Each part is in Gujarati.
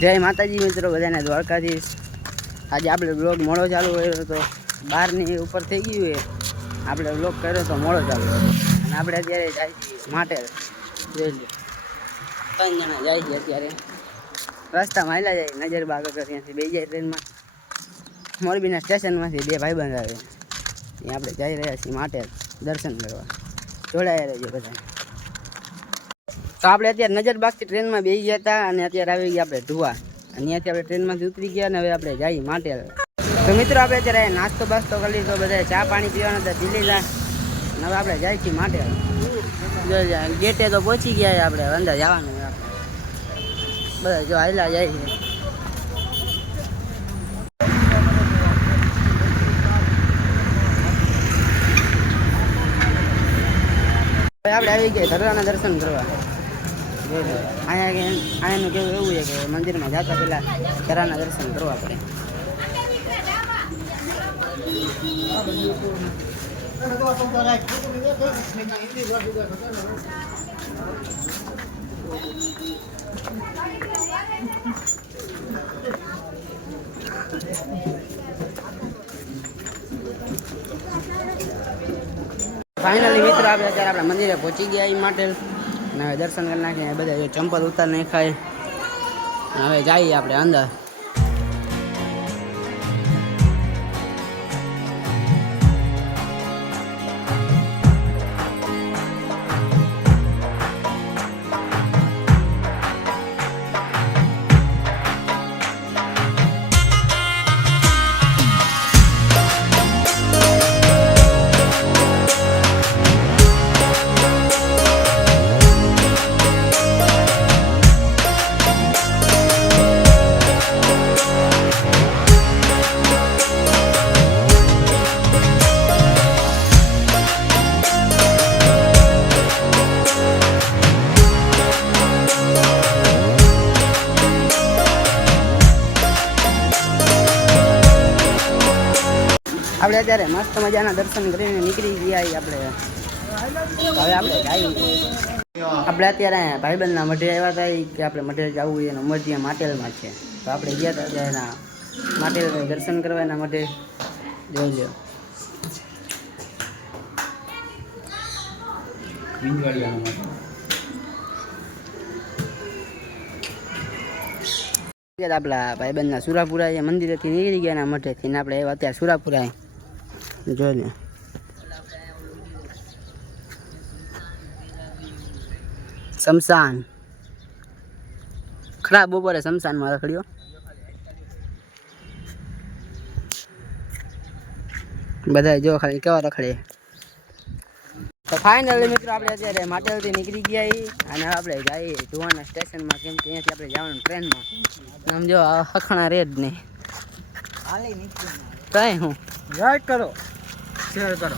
જય માતાજી મિત્રો, બધાને દ્વારકાધીશ। આજે આપણે બ્લોગ મોડો ચાલુ કર્યો તો 12ની ઉપર થઈ ગયું છે। આપણે બ્લોગ કર્યો તો મોડો ચાલુ કર્યો અને આપણે અત્યારે જાય છીએ માટે જોઈ લો 3 જણા જાય છે અત્યારે રસ્તામાં હાલ્યા જાય નજરબાગ ત્યાંથી બે જાય ટ્રેનમાં મોરબીના સ્ટેશનમાંથી 2 ભાઈબંધ આવે ત્યાં આપણે જઈ રહ્યા છીએ માટે દર્શન કરવા। જોડાયા રહેજો બધા। તો આપણે અત્યારે નજરબાગથી ટ્રેનમાં બેસી ગયા હતા અને અત્યારે આવી ગયા આપણે ધુવા અને ત્યાંથી આપણે ટ્રેનમાંથી ઉતરી ગયા અને હવે આપણે જઈએ માટે। તો મિત્રો આપણે અત્યારે નાસ્તો બાસ્તો કરી લીધો, બધા ચા પાણી પીવાના હતા પી લીધા અને હવે આપણે જાય છીએ માટે। ગેટે તો પહોંચી ગયા આપણે અંદર જવાનું આપણે બધા જો હાલ્યા જાય છે। આપણે આવી ગયા ધરવાના દર્શન કરવા। અહીંયાનું કેવું એવું છે કે મંદિરમાં જતા પહેલાં ધરાના દર્શન કરવા પડે। ફાઇનલી મિત્રો આપણે અત્યારે આપણા મંદિરે પહોંચી ગયા એ માટે અને હવે દર્શન કરી નાખીએ। બધા ચંપલ ઉતાર નાખાય હવે જઈએ આપણે અંદર। આપણે અત્યારે મસ્ત મજાના દર્શન કરીને નીકળી ગયા આપણે। હવે આપણે જઈએ આપણે અત્યારે ભાઈબંધના મઢે આવ્યા હતા કે આપણે મઢે જવું એનો મઢ ત્યાં માટેલમાં છે તો આપણે ગયા હતા ત્યાં એના માટેલ દર્શન કરવા એના મઢે જોઈ લો। આપણા ભાઈબંધના સુરાપુરા એ મંદિરેથી નીકળી ગયા એના મઢેથી ને આપણે આવ્યા અત્યારે સુરાપુરા જોઈ લે। શમશાન ખરાબ બપોરે શમશાનમાં રખડ્યો બધા જો ખાલી કેવા રખડે। તો ફાઇનલી મિત્રો આપણે અત્યારે માટેલથી નીકળી ગયા અને આપણે જઈએ ધુવાના સ્ટેશનમાં કેમ કે અહીંયાથી આપણે જવાનું ટ્રેનમાં। આમ જો હખણા રે જ નહીં કઈ હું લાઈક કરો, શેર કરો,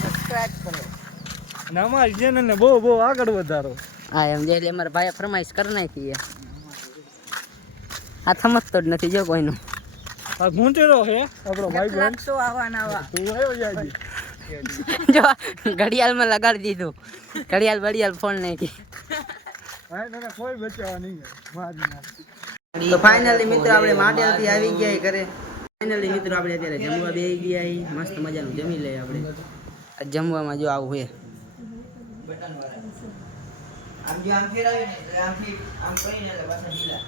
સબસ્ક્રાઇબ કરો અને અમારી ચેનલને બહુ આગળ વધારો। હા એમ એટલે અમારા ભાઈએ ફરમાઈશ કરી નાખી આ સમજતો જ નથી જો કોઈનું। આ ગુંચેરો છે આપણો ભાઈ બહેન તો આવા તું આવ્યો જાજી જો ઘડિયાળમાં લગાડી દીધું ઘડિયાળ ફોન નાખી કોઈ બચાવવા નહીં મારી નાખી। તો ફાઇનલી મિત્રો આપણે માટેલથી આવી ગયા ઘરે। ફાઇનલી મિત્રો આપણે અત્યારે જમવા બેસી ગયા મસ્ત મજાનું જમી લઈએ આપણે। જમવામાં જો આવું હોય આમ જો આમ ફેરાવીને આમ કરીને પાછા ઢીલા